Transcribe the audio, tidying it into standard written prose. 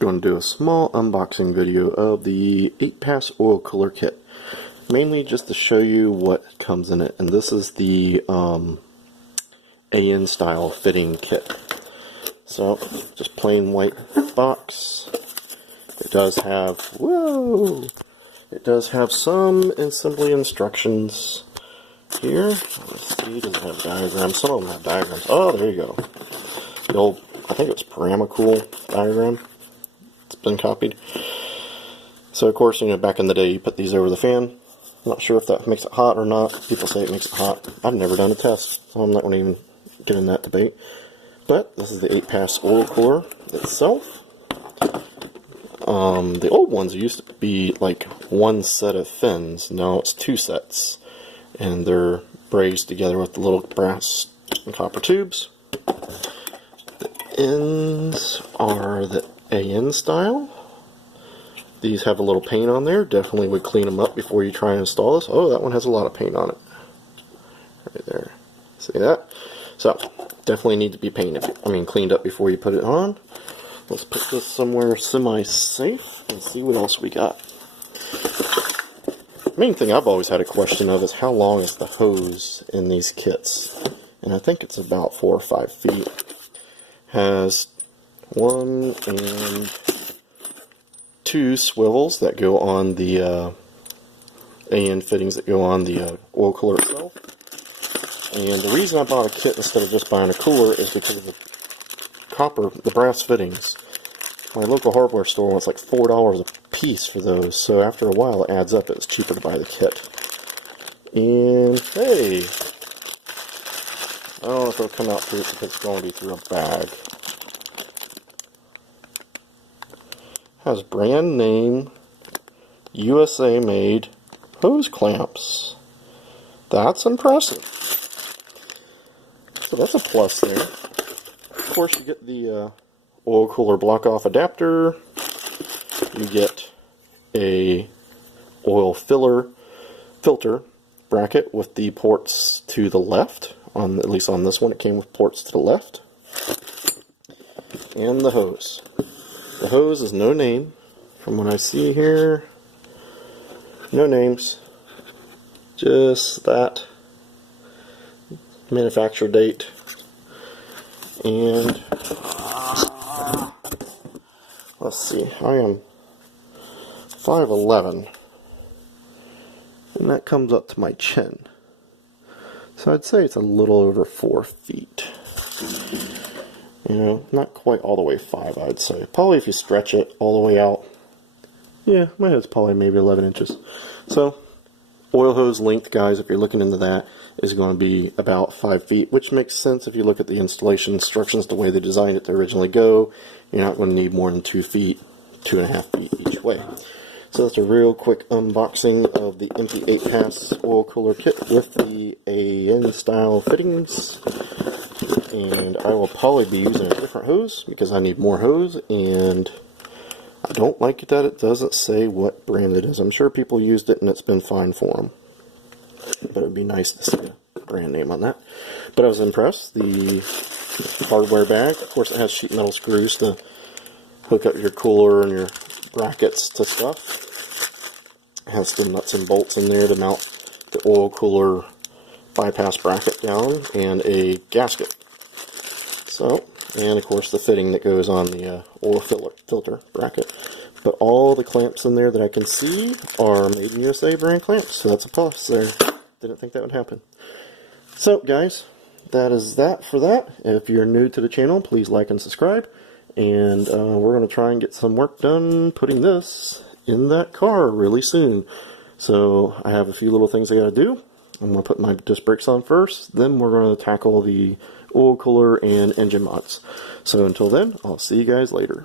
going to do a small unboxing video of the 8-pass oil cooler kit. Mainly just to show you what comes in it. And this is the AN style fitting kit. So, just plain white box. It does have, it does have some assembly instructions here. Let's see, does it have diagrams? Some of them have diagrams. Oh, there you go. The old, I think it's Paramacool diagram. It's been copied. So of course, back in the day you put these over the fan. I'm not sure if that makes it hot or not. People say it makes it hot. I've never done a test, so I'm not going to even get in that debate. But this is the 8-pass oil cooler itself. The old ones used to be like one set of fins. Now it's two sets. And they're brazed together with the little brass and copper tubes. The ends are the AN style. These have a little paint on there. Definitely would clean them up before you try and install this. Oh, that one has a lot of paint on it. Right there. See that? So, definitely need to be cleaned up before you put it on. Let's put this somewhere semi-safe and see what else we got. The main thing I've always had a question of is how long is the hose in these kits? And I think it's about 4 or 5 feet. Has 1 and 2 swivels that go on the AN fittings that go on the oil cooler itself. And the reason I bought a kit instead of just buying a cooler is because of the brass fittings. My local hardware store was like $4 a piece for those, so after a while it adds up. It was cheaper to buy the kit. And hey, I don't know if it'll come out through because it's going to be through a bag. Has brand name USA made hose clamps. That's impressive. So that's a plus there. Of course, you get the oil cooler block off adapter. You get a oil filter bracket with the ports to the left. At least on this one, it came with ports to the left. And the hose. The hose is no name. From what I see here, no names. Just that manufacture date. And let's see, I am 5'11", and that comes up to my chin. So I'd say it's a little over 4 feet. Not quite all the way 5, I'd say. Probably if you stretch it all the way out, yeah, my head's probably maybe 11 inches. So, oil hose length, guys, if you're looking into that, is going to be about 5 feet, which makes sense if you look at the installation instructions, the way they designed it to originally go. You're not going to need more than 2 feet, 2.5 feet each way. So that's a real quick unboxing of the Empi 8-pass oil cooler kit with the AN style fittings. And I will probably be using a different hose because I need more hose, and I don't like it that it doesn't say what brand it is. I'm sure people used it and it's been fine for them. But it would be nice to see a brand name on that. But I was impressed. The hardware bag, of course, it has sheet metal screws to hook up your cooler and your brackets to stuff. It has some nuts and bolts in there to mount the oil cooler bypass bracket down, and a gasket. So, and of course the fitting that goes on the oil filter bracket. But all the clamps in there that I can see are Made in USA brand clamps, so that's a plus there. Didn't think that would happen. So guys, that is that for that. If you're new to the channel, please like and subscribe. And we're going to try and get some work done putting this in that car really soon. So I have a few little things I got to do. I'm going to put my disc brakes on first, then we're going to tackle the oil cooler and engine mods. So until then, I'll see you guys later.